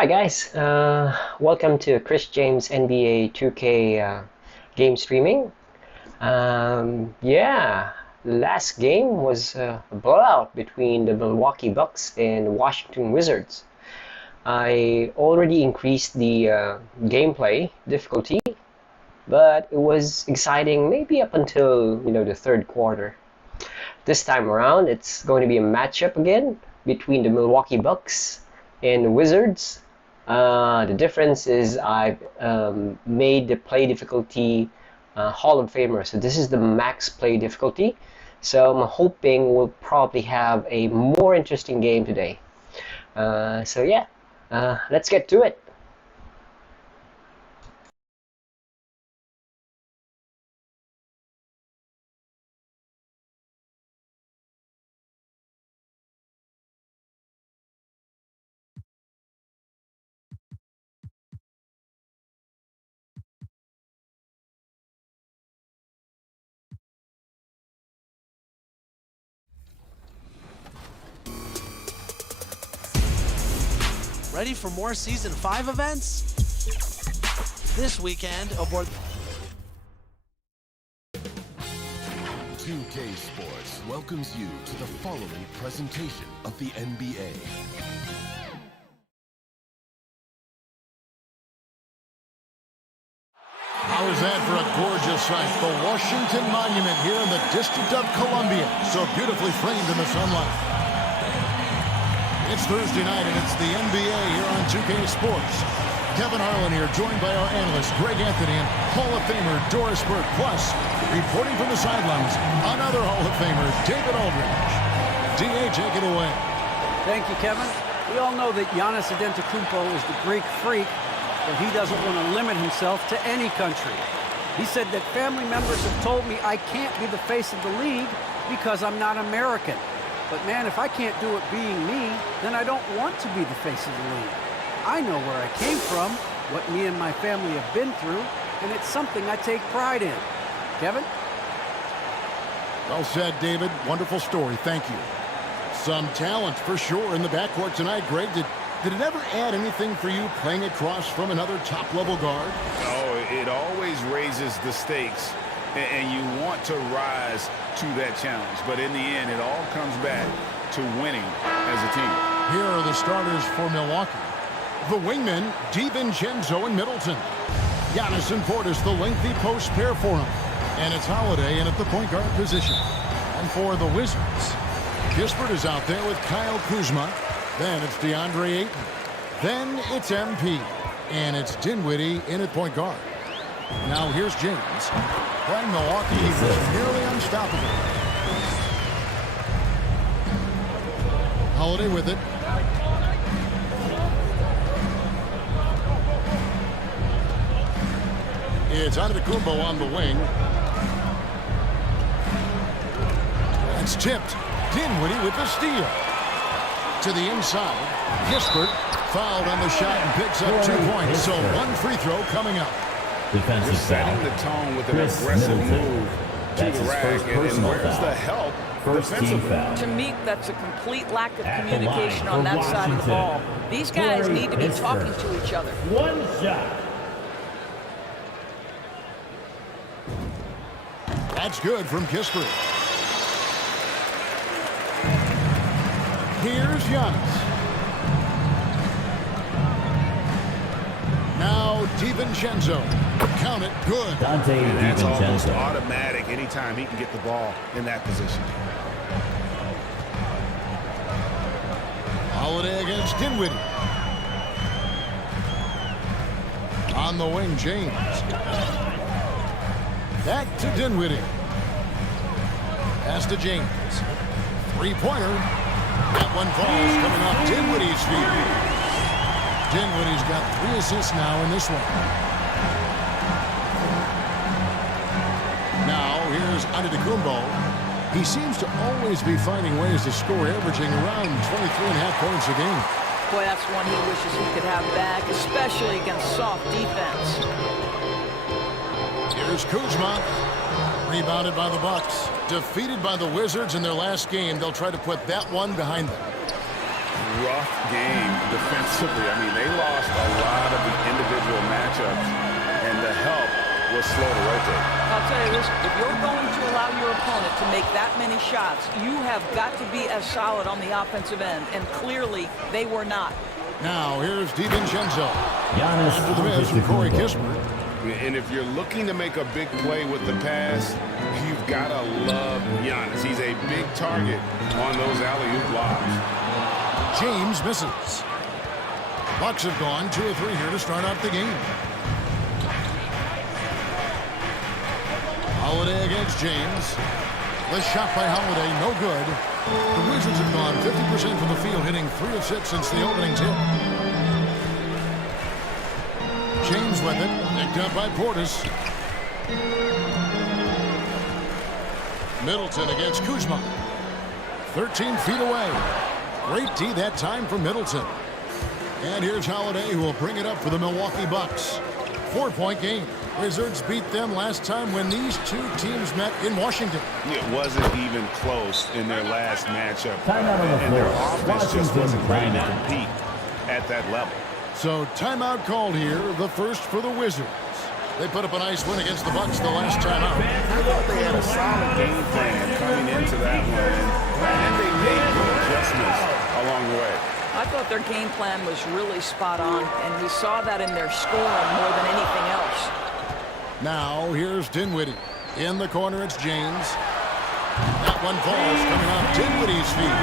Hi guys, welcome to Chris James NBA 2K game streaming. Last game was a blowout between the Milwaukee Bucks and Washington Wizards. I already increased the gameplay difficulty, but it was exciting maybe up until the third quarter. This time around, it's going to be a matchup again between the Milwaukee Bucks and the Wizards. The difference is I've made the play difficulty Hall of Famer. So this is the max play difficulty. So I'm hoping we'll probably have a more interesting game today. Let's get to it. Ready for more Season 5 events? This weekend aboard 2K Sports welcomes you to the following presentation of the NBA. How is that for a gorgeous sight? The Washington Monument here in the District of Columbia, so beautifully framed in the sunlight. It's Thursday night, and it's the NBA here on 2K Sports. Kevin Harlan here, joined by our analyst, Greg Anthony, and Hall of Famer Doris Burke. Plus, reporting from the sidelines, another Hall of Famer, David Aldridge. D.A., take it away. Thank you, Kevin. We all know that Giannis Antetokounmpo is the Greek freak, but he doesn't want to limit himself to any country. He said that family members have told me I can't be the face of the league because I'm not American. But man, if I can't do it being me, then I don't want to be the face of the league. I know where I came from, what me and my family have been through, and it's something I take pride in. Kevin? Well said, David. Wonderful story. Thank you. Some talent for sure in the backcourt tonight, Greg. Did it ever add anything for you playing across from another top-level guard? Oh, it always raises the stakes, and you want to rise to that challenge. But in the end, it all comes back to winning as a team. Here are the starters for Milwaukee. The wingmen, DiVincenzo and Middleton. Giannis and Portis, the lengthy post pair for him. And it's Holiday in at the point guard position. And for the Wizards, Kispert is out there with Kyle Kuzma. Then it's DeAndre Ayton. Then it's MP. And it's Dinwiddie in at point guard. Now here's James. Playing Milwaukee, he was nearly unstoppable. Holiday with it. It's Antetokounmpo on the wing. It's tipped. Dinwiddie with the steal. To the inside. Kispert fouled on the shot and picks up 2 points. So one free throw coming up. Defensive setting the tone with an aggressive move to the rack. And where's the help defensively? To me, that's a complete lack of communication on that side of the ball. These guys need to be talking to each other. One shot. That's good from Kispert. Here's Giannis. Now DiVincenzo. Count it. Good. That's almost automatic anytime he can get the ball in that position. Holiday against Dinwiddie. On the wing, James. Back to Dinwiddie. Pass to James. Three-pointer. That one falls coming off Dinwiddie's feet. Dinwiddie's got 3 assists now in this one. Now, here's Antetokounmpo. He seems to always be finding ways to score, averaging around 23.5 points a game. Boy, that's one he wishes he could have back, especially against soft defense. Here's Kuzma. Rebounded by the Bucks. Defeated by the Wizards in their last game. They'll try to put that one behind them. rough game defensively. I mean, they lost a lot of the individual matchups, and the help was slow to rotate. I'll tell you this, if you're going to allow your opponent to make that many shots, you have got to be as solid on the offensive end, and clearly they were not. Now here's DiVincenzo. After the miss from Corey Kispert. And if you're looking to make a big play with the pass, you've got to love Giannis. He's a big target on those alley-oop lobs. James misses. Bucks have gone 2 of 3 here to start out the game. Holiday against James. The shot by Holiday, no good. The Wizards have gone 50% from the field, hitting 3 of 6 since the opening tip. James with it, picked up by Portis. Middleton against Kuzma. 13 feet away. Great D that time for Middleton. And here's Holiday, who will bring it up for the Milwaukee Bucks. 4-point game. Wizards beat them last time when these 2 teams met in Washington. It wasn't even close in their last matchup. And their offense just wasn't ready to compete at that level. So timeout called here, the first for the Wizards. They put up a nice win against the Bucks the last time out. I thought they had a solid game plan coming into that one, and they made good adjustments along the way. I thought their game plan was really spot on, and we saw that in their scoring more than anything else. Now here's Dinwiddie. In the corner, it's James. That one falls coming off Dinwiddie's feet.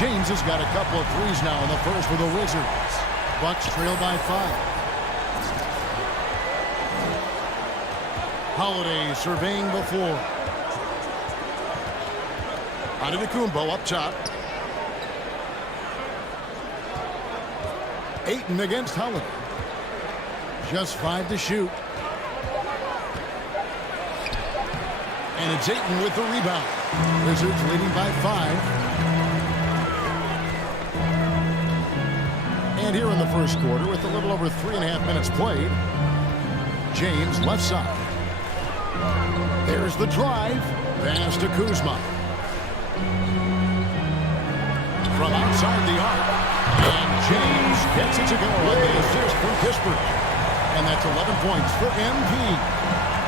James has got a couple of threes now in the first for the Wizards. Bucks trail by 5. Holiday surveying the floor. Antetokounmpo up top. Ayton against Holiday. Just 5 to shoot. And it's Ayton with the rebound. Wizards leading by 5. And here in the first quarter, with a little over 3.5 minutes played, James left side. There's the drive. Pass to Kuzma. From outside the arc. And James gets it to go on the assist from Kispert. And that's 11 points for MP.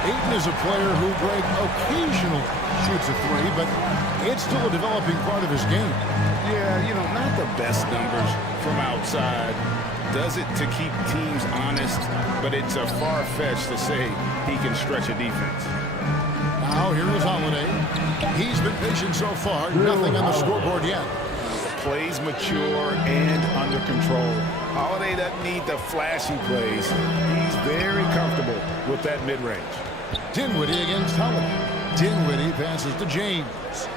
Ayton is a player who, Greg, occasionally shoots a 3, but it's still a developing part of his game. Yeah, you know, not the best numbers from outside. Does it to keep teams honest, but it's a far-fetched to say he can stretch a defense. Now here is Holiday. He's been patient so far. Nothing on the scoreboard yet. The plays mature and under control. Holiday doesn't need the flashy plays. He's very comfortable with that mid-range. Dinwiddie against Holiday. Dinwiddie passes to James.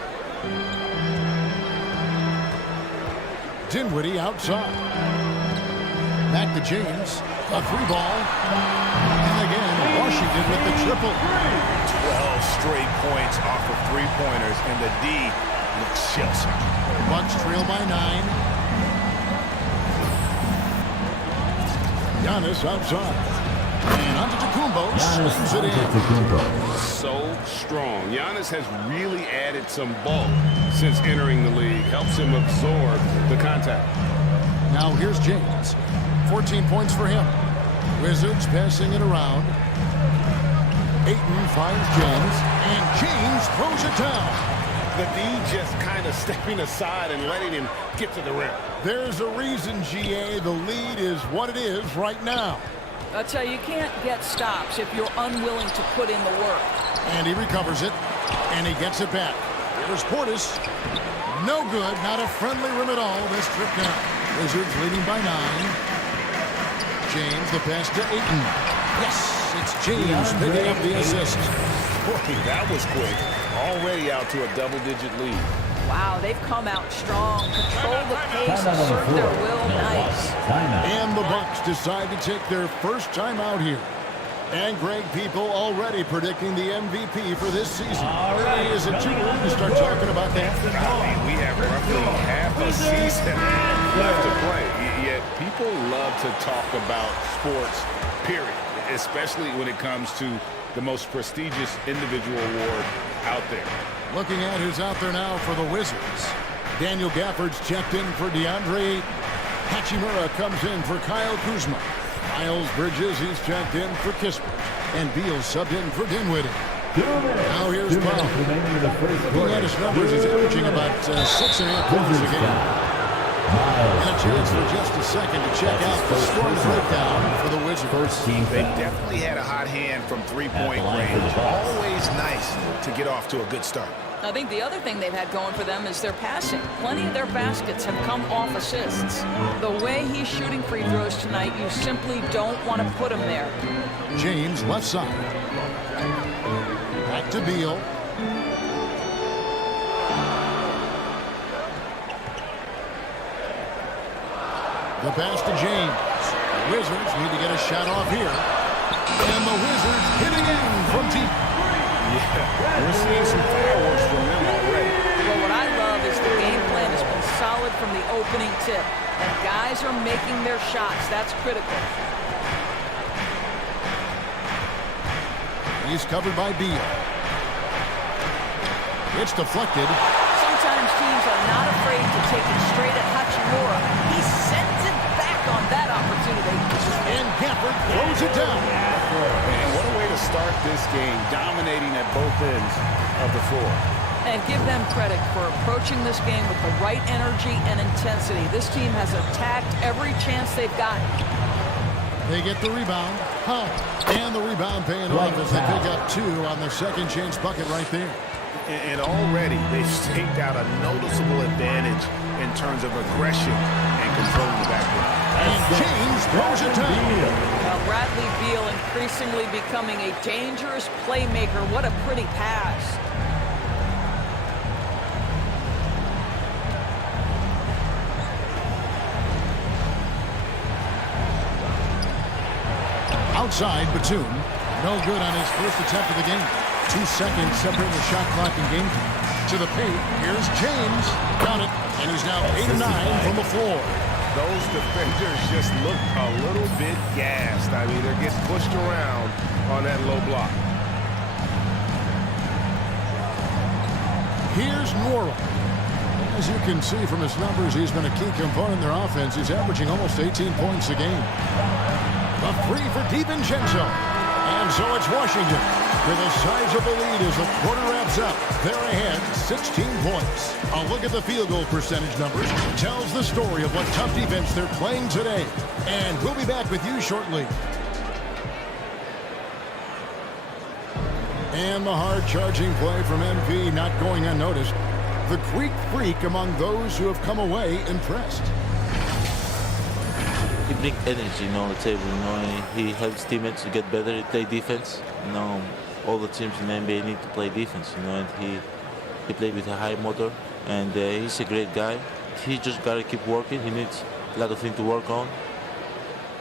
Dinwiddie outside. Back to James. A 3-ball. And again, Washington with the triple. 12 straight points off of 3-pointers, and the D looks shell-shocked. Bucks trail by 9. Giannis outside. And Antetokounmpo slings it in. So strong. Giannis has really added some bulk since entering the league. Helps him absorb the contact. Now here's James. 14 points for him. Wizards passing it around. Ayton finds James. And James throws it down. The D just kind of stepping aside and letting him get to the rim. There's a reason, GA. The lead is what it is right now. I tell you, you can't get stops if you're unwilling to put in the work. And he recovers it. And he gets it back. Here's Portis. No good. Not a friendly rim at all this trip down. Wizards leading by 9. James, the pass to Ayton. Yes, it's James picking up the assist. Boy, that was quick. Already out to a double-digit lead. Wow, they've come out strong. Control the pace, assert their will. Nice. And the Bucks decide to take their first time out here. And Greg, people already predicting the MVP for this season. Is it too early to start talking about that? I mean, we have roughly half a season left to play. Yet people love to talk about sports, period, especially when it comes to the most prestigious individual award out there. Looking at who's out there now for the Wizards. Daniel Gafford's checked in for DeAndre. Hachimura comes in for Kyle Kuzma. Miles Bridges, he's checked in for Kispert. And Beal subbed in for Dinwiddie. Now here's Brown. Looking at his numbers, he's averaging about 6.5 points a game. And a chance for just a second to check out the scoring breakdown for the Wizards. They definitely had a hot hand from three-point range. Always nice to get off to a good start. I think the other thing they've had going for them is their passing. Plenty of their baskets have come off assists. The way he's shooting free throws tonight, you simply don't want to put him there. James, left side. Back to Beal. The pass to James. The Wizards need to get a shot off here. And the Wizards hit again from deep. Yeah, we're seeing some fireworks from them already. Well, what I love is the game plan has been solid from the opening tip. And guys are making their shots. That's critical. He's covered by Beal. It's deflected. Sometimes teams are not afraid to take it straight at Hachimura. He sends it back on that opportunity. And Gafford throws it down. And what a way to start this game, dominating at both ends of the floor. And give them credit for approaching this game with the right energy and intensity. This team has attacked every chance they've gotten. They get the rebound. And the rebound paying off as they pick up 2 on the second chance bucket right there. And already they've staked out a noticeable advantage in terms of aggression and controlling the backcourt. And James throws it down. Now Bradley Beal increasingly becoming a dangerous playmaker. What a pretty pass. Outside, Batum. No good on his first attempt of the game. 2 seconds separating the shot clock and game time. To the paint, here's James. Count it. And he's now 8 of 9 from the floor. Those defenders just look a little bit gassed. I mean, they're getting pushed around on that low block. Here's Nora. As you can see from his numbers, he's been a key component in their offense. He's averaging almost 18 points a game. A 3 for DiVincenzo. And so it's Washington with a sizable lead as the quarter wraps up. They're ahead 16 points. A look at the field goal percentage numbers tells the story of what tough defense they're playing today. And we'll be back with you shortly. And the hard-charging play from MP not going unnoticed. The Greek freak among those who have come away impressed. He brings energy, on the table, and he helps teammates to get better at play defense. All the teams in the NBA need to play defense, and he played with a high motor, and he's a great guy. He just got to keep working. He needs a lot of things to work on.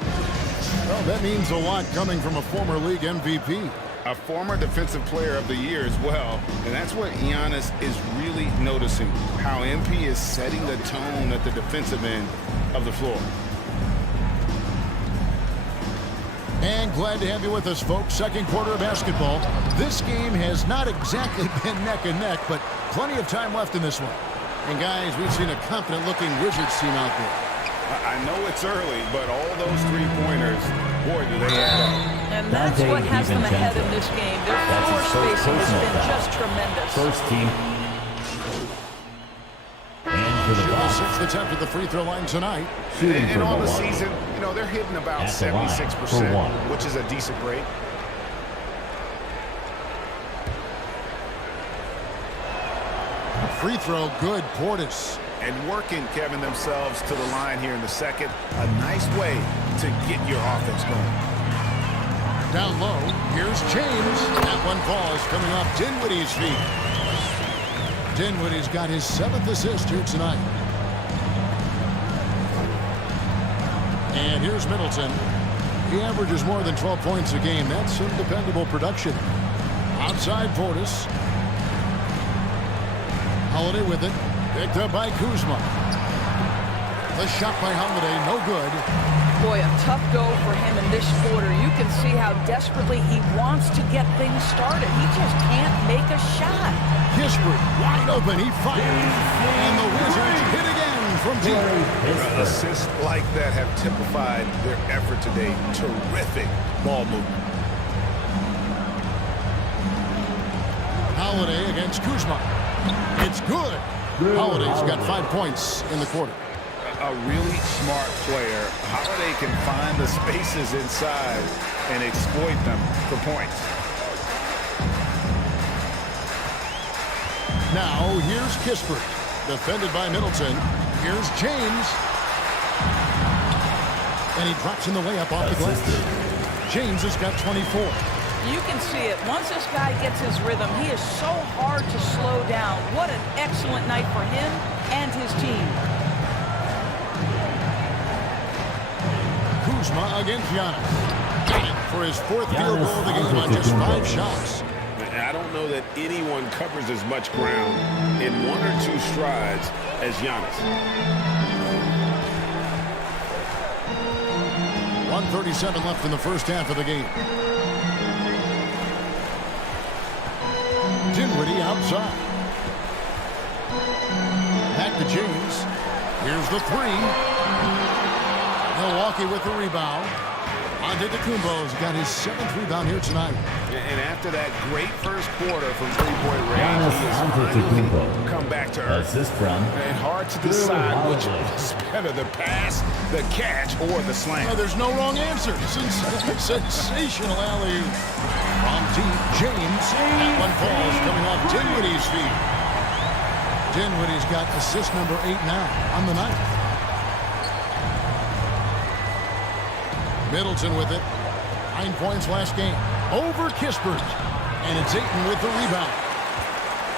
Well, that means a lot coming from a former league MVP. A former defensive player of the year as well. And that's what Giannis is really noticing, how MP is setting the tone at the defensive end of the floor. And glad to have you with us, folks. Second quarter of basketball. This game has not exactly been neck and neck, but plenty of time left in this one. And guys, we've seen a confident-looking Wizards team out there. I know it's early, but all those three-pointers, boy, do they add up. And that's what has them ahead in this game. Their floor spacing has been just tremendous. First team. And for the Bucks, 6th attempt at the free throw line tonight. shooting for And on the Milwaukee. season, they're hitting about At the line 76%, for one. which is a decent rate. Free throw, good. Portis. And working, Kevin, themselves to the line here in the second. A nice way to get your offense going. Down low, here's James. That one falls coming off Dinwiddie's feet. Dinwiddie's got his 7th assist here tonight. And here's Middleton. He averages more than 12 points a game. That's some dependable production. Outside Portis. Holiday with it. Picked up by Kuzma. The shot by Holiday, no good. Boy, a tough go for him in this quarter. You can see how desperately he wants to get things started. He just can't make a shot. Kispert wide open. He fired. And the Wizards hit again from deep. Assists like that have typified their effort today. Terrific ball movement. Holiday against Kuzma. It's good. Holiday's got 5 points in the quarter. A really smart player. Holiday can find the spaces inside and exploit them for points. Now, here's Kispert. Defended by Middleton. Here's James. And he drops in the layup off the glass. James has got 24. You can see it. Once this guy gets his rhythm, he is so hard to slow down. What an excellent night for him and his team. Kuzma against Giannis. Got it for his 4th field goal of the game on just 5 shots. I don't know that anyone covers as much ground in 1 or 2 strides as Giannis. 1:37 left in the first half of the game. Dinwiddie outside. Back to James. Here's the 3. Milwaukee with the rebound. Antetokounmpo's got his 7th rebound here tonight. And after that great first quarter from three-point range, he has finally come back to earth. Assist from. And hard to decide which was better, the pass, the catch, or the slam. Well, there's no wrong answer. Sensational alley-oop. From deep, James. That one falls coming off Dinwiddie's feet. Dinwiddie's got assist number 8 now on the night. Middleton with it. 9 points last game. Over Kispert. And it's Ayton with the rebound.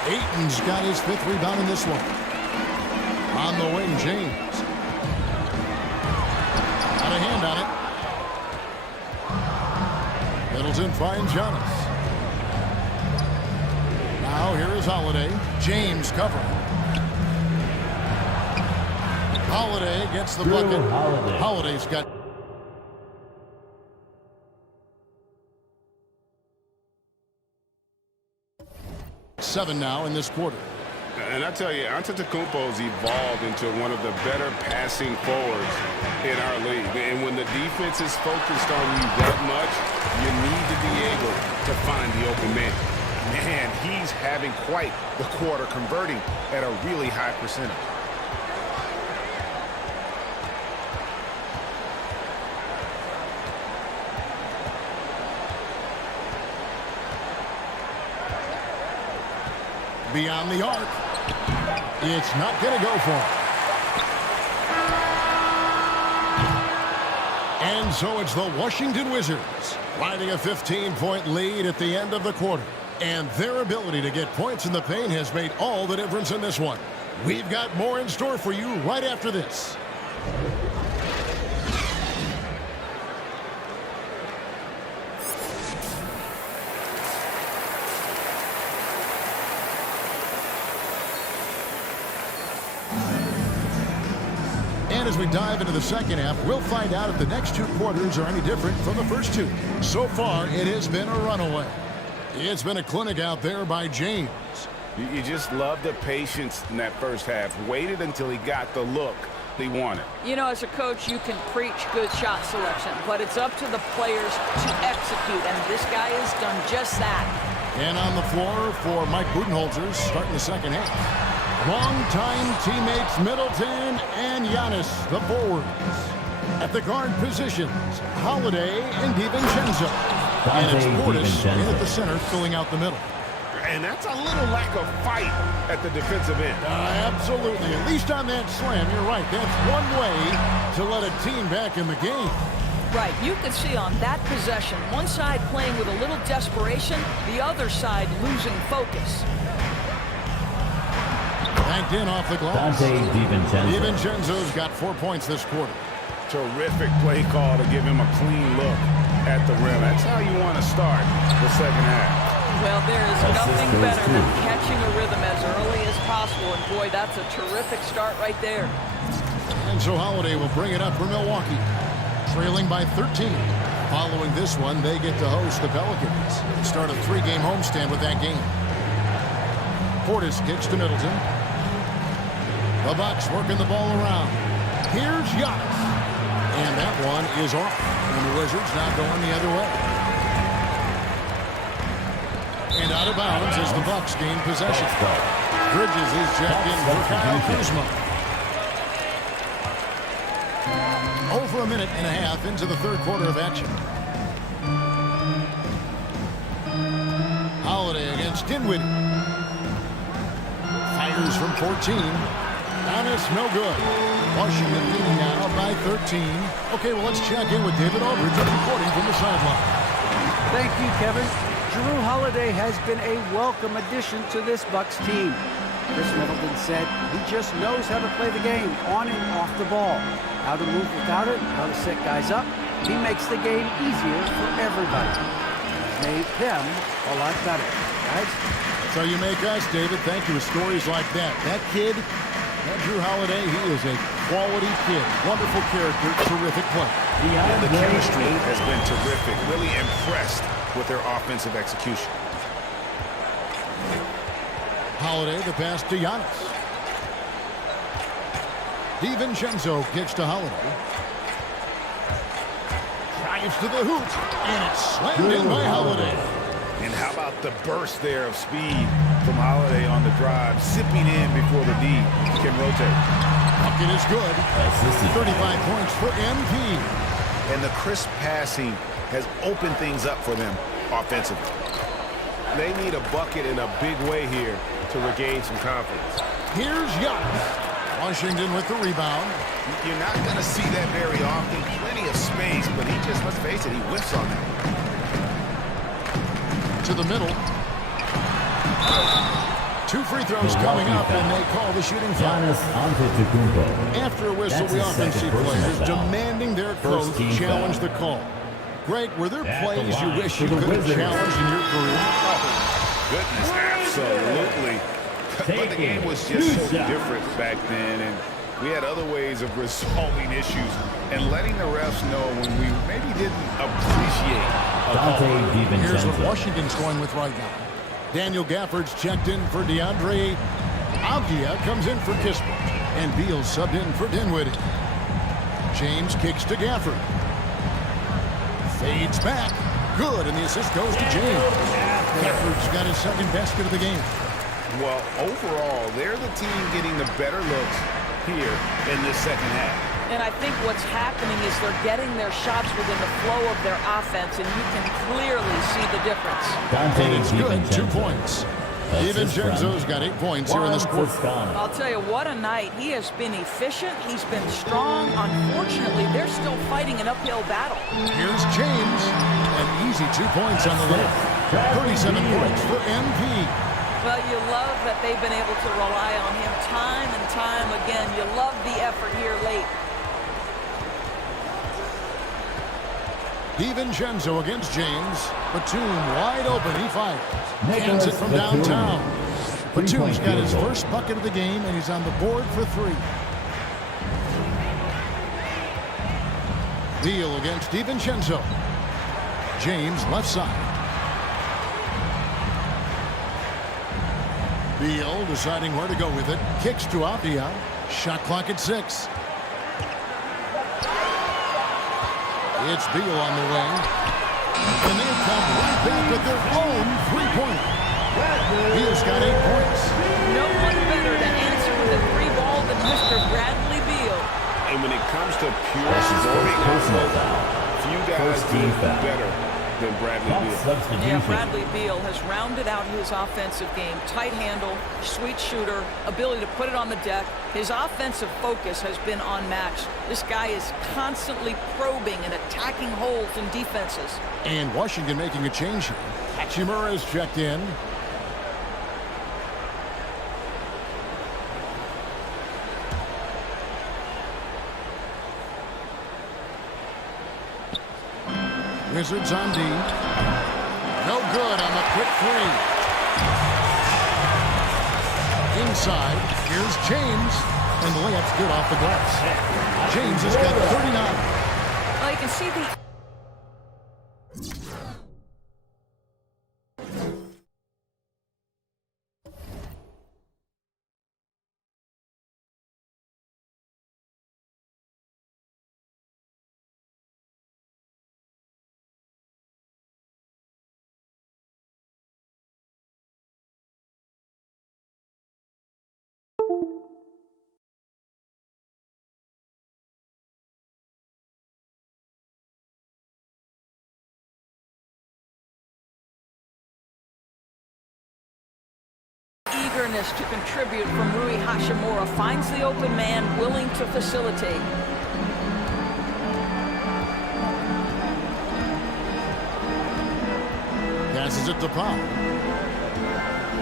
Ayton's got his 5th rebound in this one. On the wing, James. Got a hand on it. Middleton finds Giannis. Now here is Holiday. James covering. Holiday gets the bucket. Holiday's got 7 now in this quarter. And I tell you, Antetokounmpo's evolved into one of the better passing forwards in our league. And when the defense is focused on you that much, you need to be able to find the open man. Man, he's having quite the quarter, converting at a really high percentage. Beyond the arc. It's not going to go for him. And so it's the Washington Wizards riding a 15-point lead at the end of the quarter. And their ability to get points in the paint has made all the difference in this one. We've got more in store for you right after this. And as we dive into the second half, we'll find out if the next 2 quarters are any different from the first 2. So far, it has been a runaway. It's been a clinic out there by James. You just love the patience in that first half. Waited until he got the look he wanted. You know, as a coach, you can preach good shot selection, but it's up to the players to execute, and this guy has done just that. And on the floor for Mike Budenholzer starting the second half. Longtime teammates Middleton and Giannis, the forwards. At the guard positions, Holiday and DiVincenzo. And it's Portis in at the center, filling out the middle. And that's a little lack of fight at the defensive end. Absolutely. At least on that slam, you're right. That's one way to let a team back in the game. Right. You can see on that possession, one side playing with a little desperation, the other side losing focus. Banked in off the glass. DiVincenzo's got 4 points this quarter. Terrific play call to give him a clean look at the rim. That's how you want to start the second half. Well, there is nothing better than catching a rhythm as early as possible. And boy, that's a terrific start right there. And so Holiday will bring it up for Milwaukee. trailing by 13. Following this one, they get to host the Pelicans. Start a 3-game homestand with that game. Portis kicks to Middleton. The Bucks working the ball around. Here's Giannis. And that one is off. And the Wizards now going the other way. And out of bounds as the Bucks gain possession. Bridges is checked in for Kyle Kuzma. Over a minute and a half into the third quarter of action. Holiday against Dinwiddie. Fires from 14. Giannis, no good. Washington leading now by 13. Okay, well, let's check in with David Aldridge reporting from the sideline. Thank you, Kevin. Jrue Holiday has been a welcome addition to this Bucks team. Chris Middleton said he just knows how to play the game on and off the ball. How to move without it, how to set guys up. He makes the game easier for everybody. Made them a lot better. Guys? So you make us, David. Thank you. With stories like that. That kid, that Jrue Holiday, he is a quality kid. Wonderful character, terrific play. And the chemistry has been terrific. Really impressed with their offensive execution. Holiday, the pass to Giannis. DiVincenzo kicks to Holiday. Drives to the hoop. And it's slammed in by Holiday. And how about the burst there of speed from Holiday on the drive, zipping in before the D can rotate. Bucket is good. 35 points for MP. And the crisp passing has opened things up for them offensively. They need a bucket in a big way here to regain some confidence. Here's Giannis. Washington with the rebound. You're not going to see that very often. Plenty of space, but he just, let's face it, he whiffs on that. To the middle. 2 free throws coming up, and they call the shooting foul. After a whistle, the offensive players demanding their coach challenge the call. Greg, were there plays you wish you could have challenged in your career? Oh, goodness, absolutely. But the game was just so different back then, and we had other ways of resolving issues and letting the refs know when we maybe didn't appreciate a call. Here's what Washington's going with right now. Daniel Gafford's checked in for DeAndre. Avdia comes in for Kispert. And Beal subbed in for Dinwiddie. James kicks to Gafford. Fades back. Good, and the assist goes to James. Gafford's got his second basket of the game. Well, overall, they're the team getting the better looks here in this second half. And I think what's happening is they're getting their shots within the flow of their offense, and you can clearly see the difference. And it's good, 2 points. DiVincenzo's got 8 points here in this quarter. I'll tell you, what a night. He has been efficient. He's been strong. Unfortunately, they're still fighting an uphill battle. Here's James. An easy 2 points on the list. 37 points for MP. Well, you love that they've been able to rely on him time and time again. You love the effort here late. DiVincenzo against James. Batum wide open. He fires. Hands it from downtown. Batum's got his first bucket of the game, and he's on the board for 3. Beal against DiVincenzo. James left side. Beal deciding where to go with it. Kicks to Avdia. Shot clock at 6. It's Beal on the wing. And they come right back with their own 3-pointer. Beal's got 8 points. No one better to answer with a 3-ball than Mr. Bradley Beal. And when it comes to pure scoring output, few guys do better than Bradley Beal. Yeah, Bradley Beal has rounded out his offensive game. Tight handle, sweet shooter, ability to put it on the deck. His offensive focus has been unmatched. This guy is constantly probing and attacking holes in defenses. And Washington making a change here. Hachimura is checked in. Wizards on D. No good on the quick 3. Inside, here's James. And the layup's good off the glass. James has got 39. Well, you can see the eagerness to contribute from Rui Hachimura. Finds the open man, willing to facilitate. Passes it to Pau.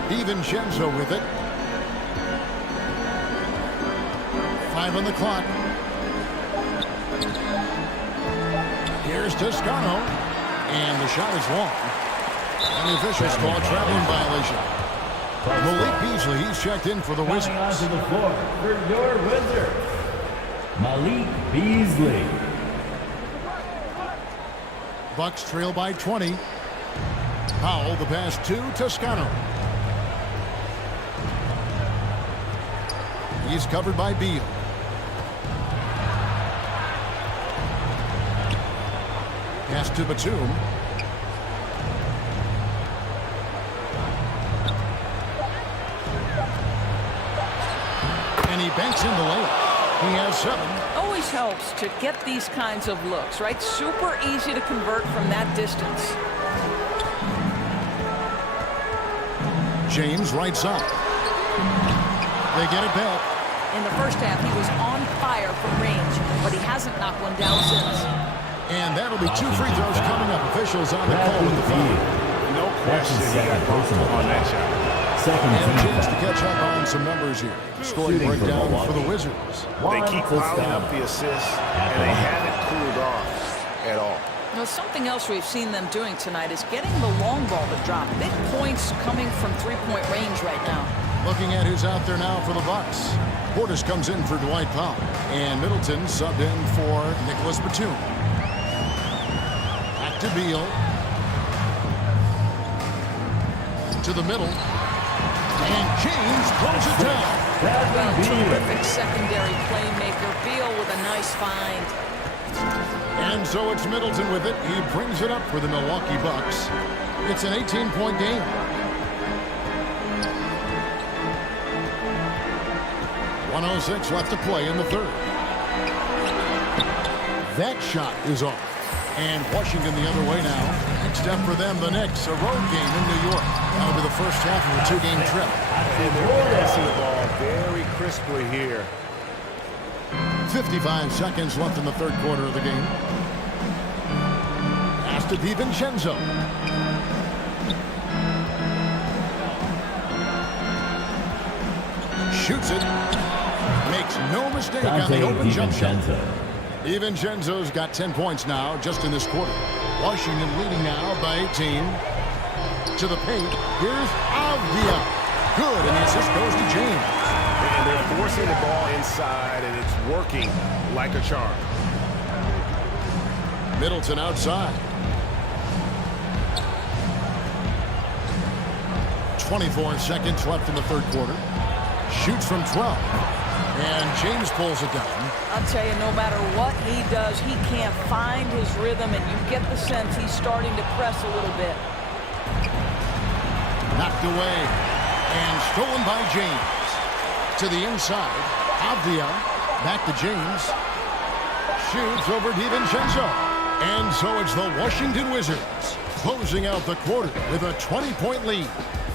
DiVincenzo with it. 5 on the clock. Here's Toscano. And the shot is long. And the officials call a traveling violation. Malik Beasley, he's checked in for the Wizards. Coming onto the floor for your Wizards, Malik Beasley. Bucks trail by 20. Powell, the pass to Toscano. He's covered by Beal. Pass to Batum. And he banks in the layup. He has 7. Always helps to get these kinds of looks, right? Super easy to convert from that distance. James right side. They get it back. In the first half, he was on fire from range, but he hasn't knocked one down since. And that'll be 2 free throws coming up. Officials on the call with the foul. No question, he got bumped on that shot. Second And a team chance to foul. catch up on some numbers here. Scoring Shooting for breakdown for the Milwaukee. Wizards. They keep piling Toscano. up the assists, and they haven't cooled off at all. Now, something else we've seen them doing tonight is getting the long ball to drop. Big points coming from three-point range right now. Looking at who's out there now for the Bucks. Portis comes in for Dwight Powell. And Middleton subbed in for Nicholas Batum. Back to Beal. To the middle. And James throws it down. Well, terrific secondary playmaker. Beal with a nice find. And so it's Middleton with it. He brings it up for the Milwaukee Bucks. It's an 18-point game. .106 left to play in the third. That shot is off. And Washington the other way now. Next up for them, the Knicks, a road game in New York. That'll be the first half of a 2-game trip. And they're passing the ball very crisply here. 55 seconds left in the third quarter of the game. Pass to DiVincenzo. Shoots it. Makes no mistake on the Dante open jump shot. DiVincenzo. DiVincenzo's got 10 points now just in this quarter. Washington leading now by 18. To the paint. Here's Avdia. Good, and the assist goes to James. And they're forcing the ball inside, and it's working like a charm. Middleton outside. 24 seconds left in the third quarter. Shoots from 12. And James pulls it down. I'll tell you, no matter what he does, he can't find his rhythm, and you get the sense he's starting to press a little bit. Knocked away. And stolen by James. To the inside. Avdia. Back to James. Shoots over DiVincenzo. And so it's the Washington Wizards closing out the quarter with a 20-point lead.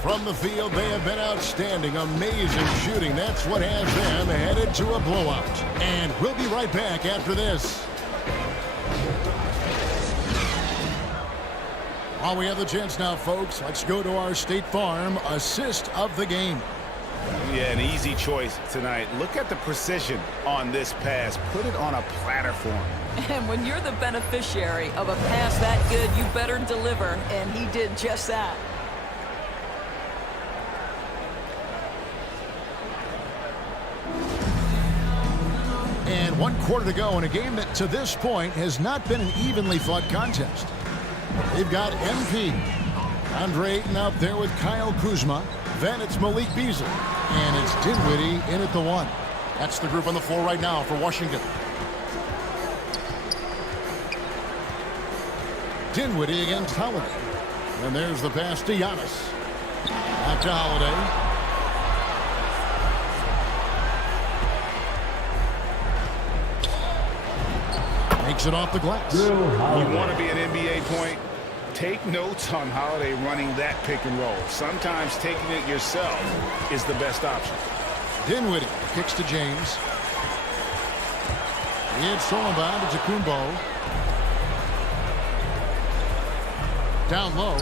From the field, they have been outstanding. Amazing shooting. That's what has them headed to a blowout. And we'll be right back after this. While we have the chance now, folks, let's go to our State Farm assist of the game. Yeah, an easy choice tonight. Look at the precision on this pass. Put it on a platter for him. And when you're the beneficiary of a pass that good, you better deliver, and he did just that. And And 1 quarter to go in a game that to this point has not been an evenly fought contest. They've got MP. Andre Ayton out there with Kyle Kuzma. Then it's Malik Beasley. And it's Dinwiddie in at the 1. That's the group on the floor right now for Washington. Dinwiddie against Holiday. And there's the pass to Giannis. Back to Holiday. Makes it off the glass. You want to be an NBA point? Take notes on Holiday running that pick and roll. Sometimes taking it yourself is the best option. Dinwiddie kicks to James. It's Solomon to Kumbo. Down low.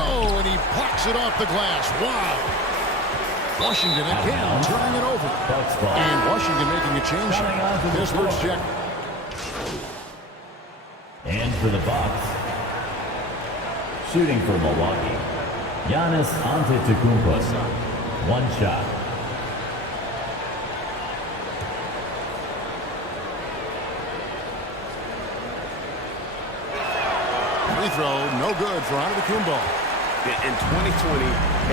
Oh, and he blocks it off the glass. Wow. Washington again turning it over. And Washington making a change. Here's first check. And for the Bucks, shooting for Milwaukee, Giannis Antetokounmpo. 1 shot. Free throw, no good for Antetokounmpo. In 2020,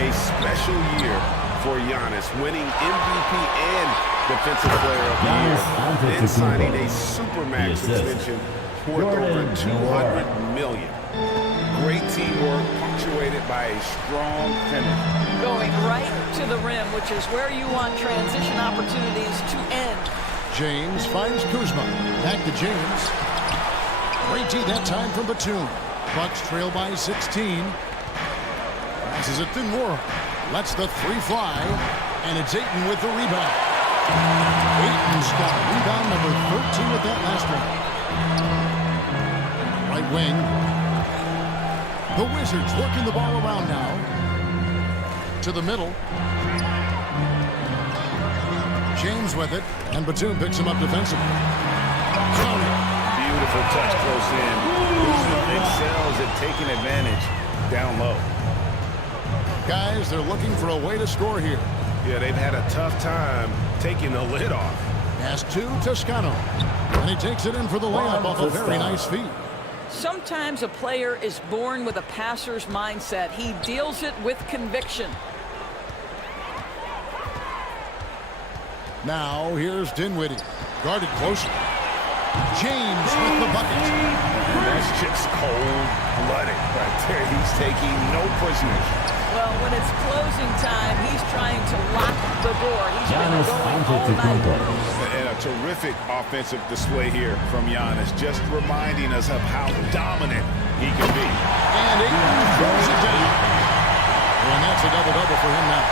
a special year for Giannis, winning MVP and Defensive Player of the Year, then signing a Supermax extension worth over $200 million. Great teamwork, punctuated by a strong finish. Going right to the rim, which is where you want transition opportunities to end. James finds Kuzma. Back to James. Great D that time from Batum. Bucks trail by 16. Passes it to Moore. Lets the 3 fly. And it's Ayton with the rebound. Ayton's got rebound number 13 with that last one. Right wing. The Wizards working the ball around now. To the middle. James with it. And Batum picks him up defensively. Beautiful touch close in. Kuzma excels at taking advantage down low. Guys, they're looking for a way to score here. Yeah, they've had a tough time taking the lid off. Pass to Toscano. And he takes it in for the layup off a very nice feed. Sometimes a player is born with a passer's mindset. He deals it with conviction. Now, here's Dinwiddie. Guarded closely. James with the bucket. That's just cold-blooded right there. He's taking no prisoners. Well, when it's closing time, he's trying to lock the door. He's been going all night. And a terrific offensive display here from Giannis, just reminding us of how dominant he can be. And Ayton throws it down. And that's a double-double for him now.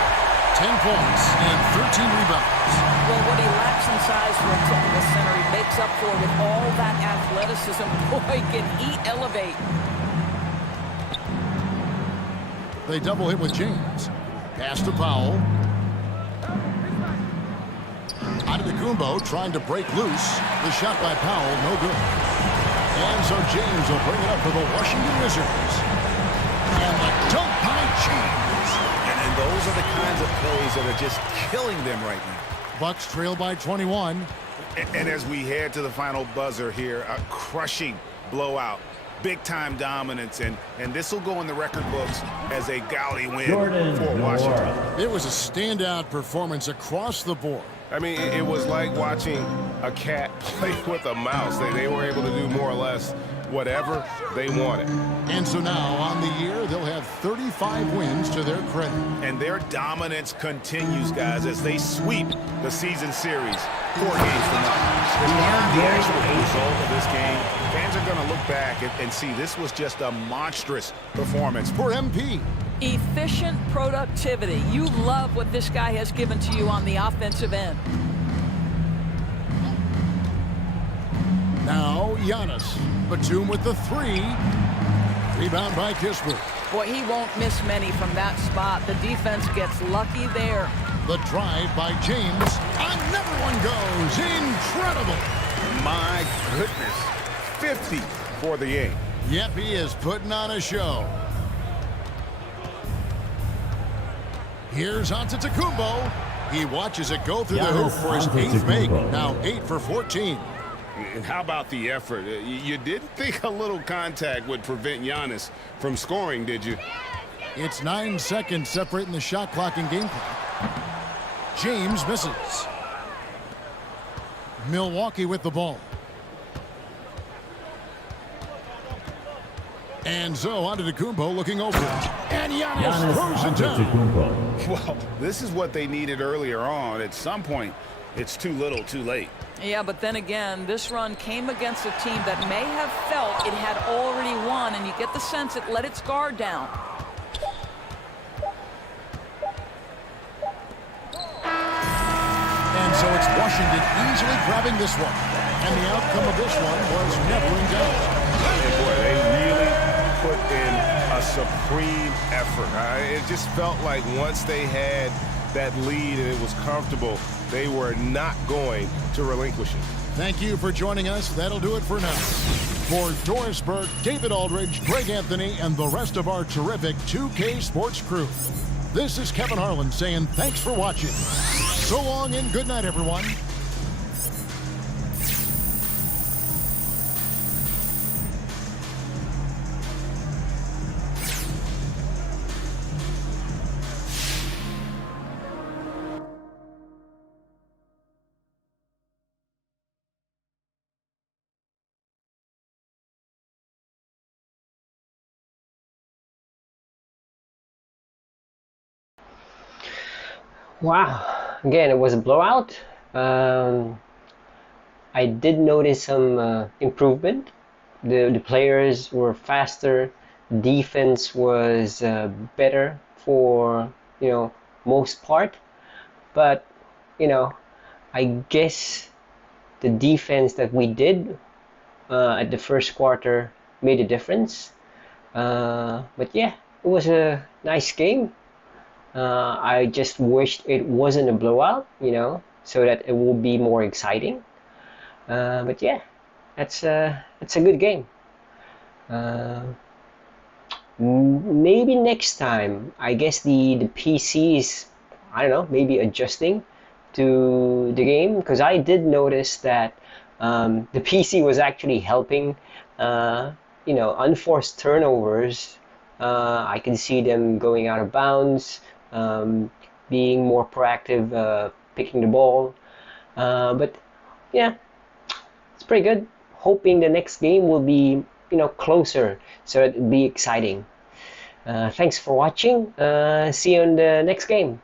10 points and 13 rebounds. Well, what he lacks in size for a typical center, he makes up for with all that athleticism. Boy, can he elevate. They double hit with James. Pass to Powell. Antetokounmpo trying to break loose. The shot by Powell, no good. And so James will bring it up for the Washington Wizards. And the dunk by James. And those are the kinds of plays that are just killing them right now. Bucks trail by 21. And as we head to the final buzzer here, a crushing blowout. Big-time dominance, and this will go in the record books as a gaudy win for Washington. It was a standout performance across the board. I mean, it was like watching a cat play with a mouse. They were able to do more or less whatever they wanted. And so now, on the year, they'll have 35 wins to their credit. And their dominance continues, guys, as they sweep the season series 4 games to none. Beyond the actual result of this game, fans are going to look back and see this was just a monstrous performance for MP. Efficient productivity. You love what this guy has given to you on the offensive end. Now, Giannis. Batum with the 3. Rebound by Kispert. Boy, he won't miss many from that spot. The defense gets lucky there. The drive by James. Another one goes. Incredible. My goodness. 50 for the game. Yep, he is putting on a show. Here's Antetokounmpo. He watches it go through the hoop for his 8th make. Now 8 for 14. And how about the effort? You didn't think a little contact would prevent Giannis from scoring, did you? It's 9 seconds separating the shot clock and game clock. James misses. Milwaukee with the ball. And so on to Antetokounmpo looking over. And Giannis throws it down. Well, this is what they needed earlier on. At some point, it's too little, too late. Yeah, but then again, this run came against a team that may have felt it had already won, and you get the sense it let its guard down. And so it's Washington easily grabbing this one. And the outcome of this one was never in doubt. And boy, they really put in a supreme effort. It just felt like once they had that lead and it was comfortable, they were not going to relinquish it. Thank you for joining us. That'll do it for now. For Doris Burke, David Aldridge, Greg Anthony, and the rest of our terrific 2K Sports crew, this is Kevin Harlan saying thanks for watching. So long and good night, everyone. Wow, again, it was a blowout. I did notice some improvement. The players were faster. Defense was better for most part. But I guess the defense that we did at the first quarter made a difference. But yeah, it was a nice game. I just wished it wasn't a blowout, so that it will be more exciting. But yeah, it's a good game. Maybe next time, I guess the PC is, I don't know, maybe adjusting to the game, because I did notice that the PC was actually helping, unforced turnovers. I can see them going out of bounds. Being more proactive, picking the ball, but yeah, it's pretty good. Hoping the next game will be closer, so it'll be exciting. Thanks for watching. See you in the next game.